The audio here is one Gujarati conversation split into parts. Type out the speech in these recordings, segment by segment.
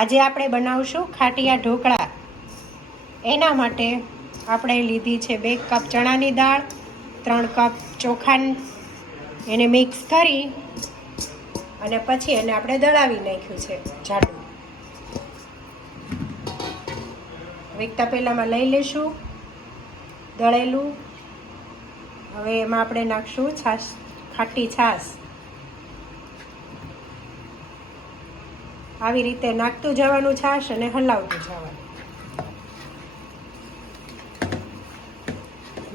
આજે આપણે બનાવશું ખાટિયા ઢોકળા. એના માટે આપણે લીધી છે 2 કપ ચણાની દાળ, 3 કપ ચોખા. એને મિક્સ કરી અને પછી એને આપણે દળાવી નાખ્યું છે જાડું. એક તપેલામાં લઈ લેશું દળેલું. હવે એમાં આપણે નાખશું છાશ, ખાટી છાશ. આવી રીતે નાખતું જવાનું છાશ અને હલાવતું જવાનું.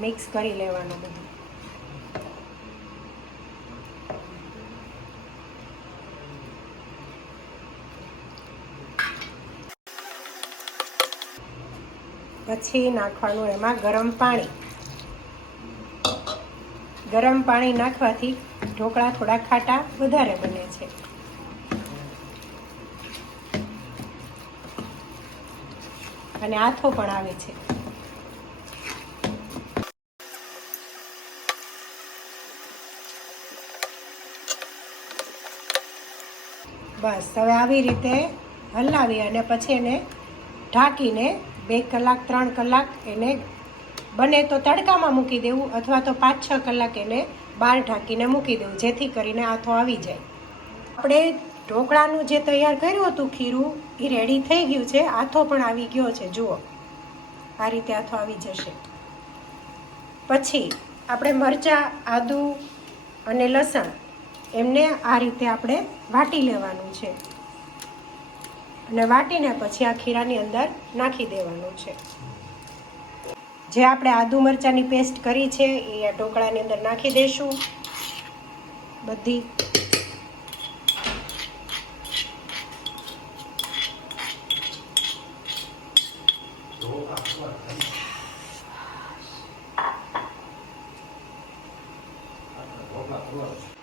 મિક્સ કરી લેવાનું બધું. પછી નાખવાનું એમાં ગરમ પાણી. ગરમ પાણી નાખવાથી ઢોકળા થોડા ખાટા વધારે બને છે. અને આથો પણ આવે છે. બસ હવે આવી રીતે હલાવી અને પછી એને ઢાંકીને 2 કલાક 3 કલાક એને બને તો તડકામાં મૂકી દેવું અથવા તો 5-6 કલાક એને બહાર ઢાંકીને મૂકી દેવું, જેથી કરીને આથો આવી જાય. આપણે ઢોકળાનું જે તૈયાર કર્યું હતું ખીરું એ રેડી થઈ ગયું છે. આથો પણ આવી ગયો છે, જુઓ આ રીતે આથો આવી જશે. પછી આપણે મરચાં, આદુ અને લસણ એમને આ રીતે આપણે વાટી લેવાનું છે અને વાટીને પછી આ ખીરાની અંદર નાખી દેવાનું છે. જે આપણે આદુ મરચાંની પેસ્ટ કરી છે એ આ ઢોકળાની અંદર નાખી દઈશું બધી.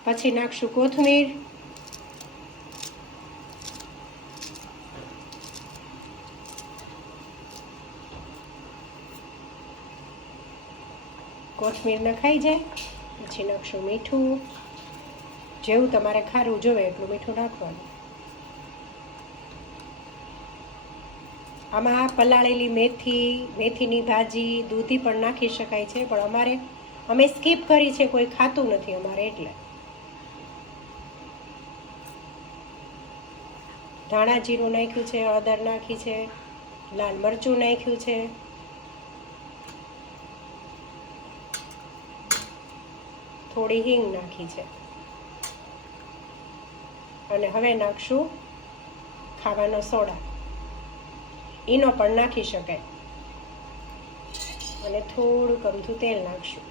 પછી નાખશું કોથમીર, કોથમીર નખાઈ જાય પછી નાખશું મીઠું. જેવું તમારે ખારું જોવે એટલું મીઠું નાખવાનું. આમાં પલાળેલી મેથી, મેથીની ભાજી, દૂધી પણ નાખી શકાય છે, પણ અમે સ્કીપ કરી છે, કોઈ ખાતું નથી અમારે એટલે. ધાણા જીરું નાખ્યું છે, હળદર નાખી છે, લાલ મરચું નાખ્યું છે, થોડી હિંગ નાખી છે. અને હવે નાખશું ખાવાનો સોડા. એનો પણ નાખી શકાય. અને થોડુંક અમથું તેલ નાખશું.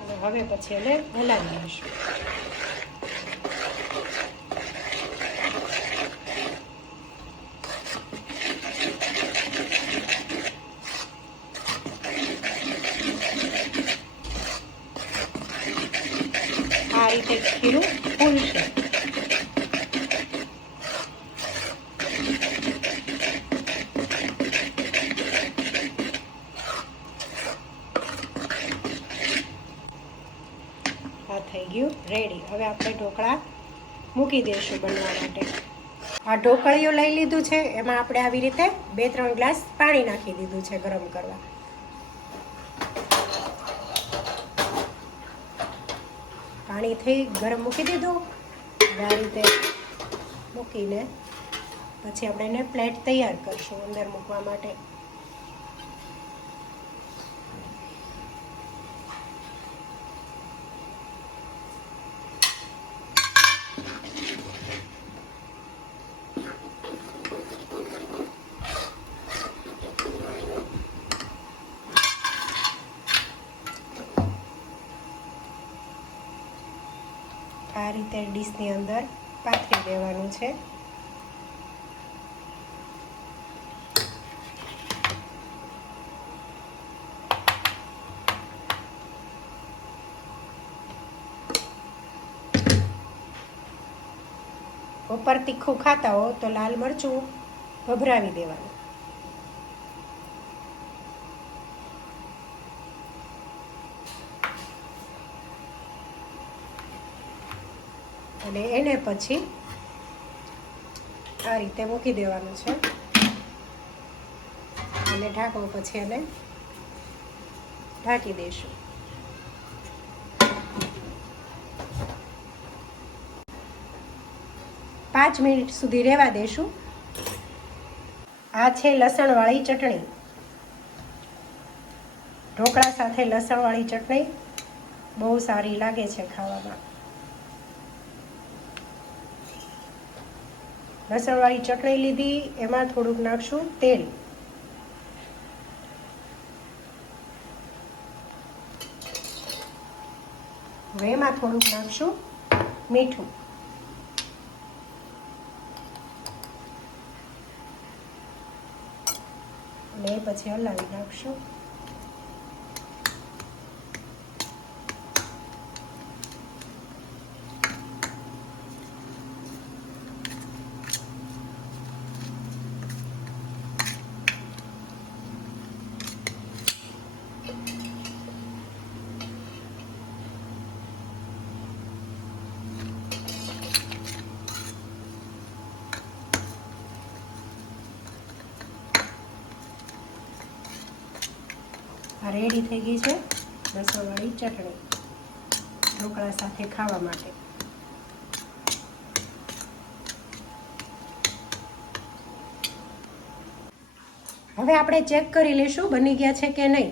અને હવે પછી એને હલાવી લઈશું. આ રીતે ખીરું ફૂલશે. આ થઈ ગયું રેડી. હવે આપણે ઢોકળા મૂકી દઈશું બનવા માટે. આ ઢોકળીઓ લઈ લીધું છે, એમાં આપણે આવી રીતે 2-3 ગ્લાસ પાણી નાખી દીધું છે ગરમ કરવા. પાણી થઈ ગરમ મૂકી દીધું. આ રીતે મૂકીને પછી આપણે એને પ્લેટ તૈયાર કરશું અંદર મૂકવા માટે. આ રીતે ડીશની અંદર પાથરી દેવાનું છે. ઉપર તીખું ખાતા હો તો લાલ મરચું ભભરાવી દેવાનું. અને એને પછી આ રીતે મૂકી દેવાનું છે અને ઢાંકણું પછી એને ઢાંકી દઈશું. પાંચ મિનિટ સુધી રહેવા દઈશું. આ છે લસણવાળી ચટણી. ઢોકળા સાથે લસણવાળી ચટણી બહુ સારી લાગે છે ખાવામાં. લસણવાળી ચટણી લીધી, એમાં થોડુંક નાખશું તેલ. હવે એમાં થોડુંક નાખશું મીઠું. અને એ પછી હલાવી નાખશું. આ રેડી થઈ ગઈ છે લસણવાળી ચટણી ઢોકળા સાથે ખાવા માટે. હવે આપણે ચેક કરી લઈશું બની ગયા છે કે નહીં.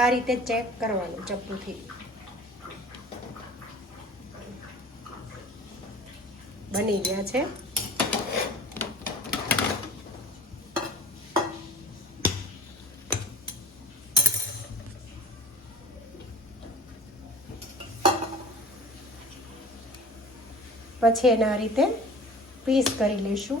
આ રીતે ચેક કરવાનું ચપ્પુથી. બની ગયા છે. પછી એને આ રીતે પીસ કરી લઈશું.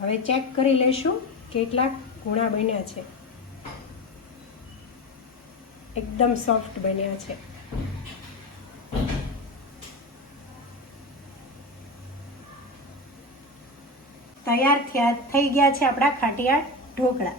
હવે ચેક કરી લઈશું કેટલા કૂણા બન્યા છે. એકદમ સોફ્ટ બન્યા છે. તૈયાર થઈ ગયા છે આપણા ખાટિયા ઢોકળા.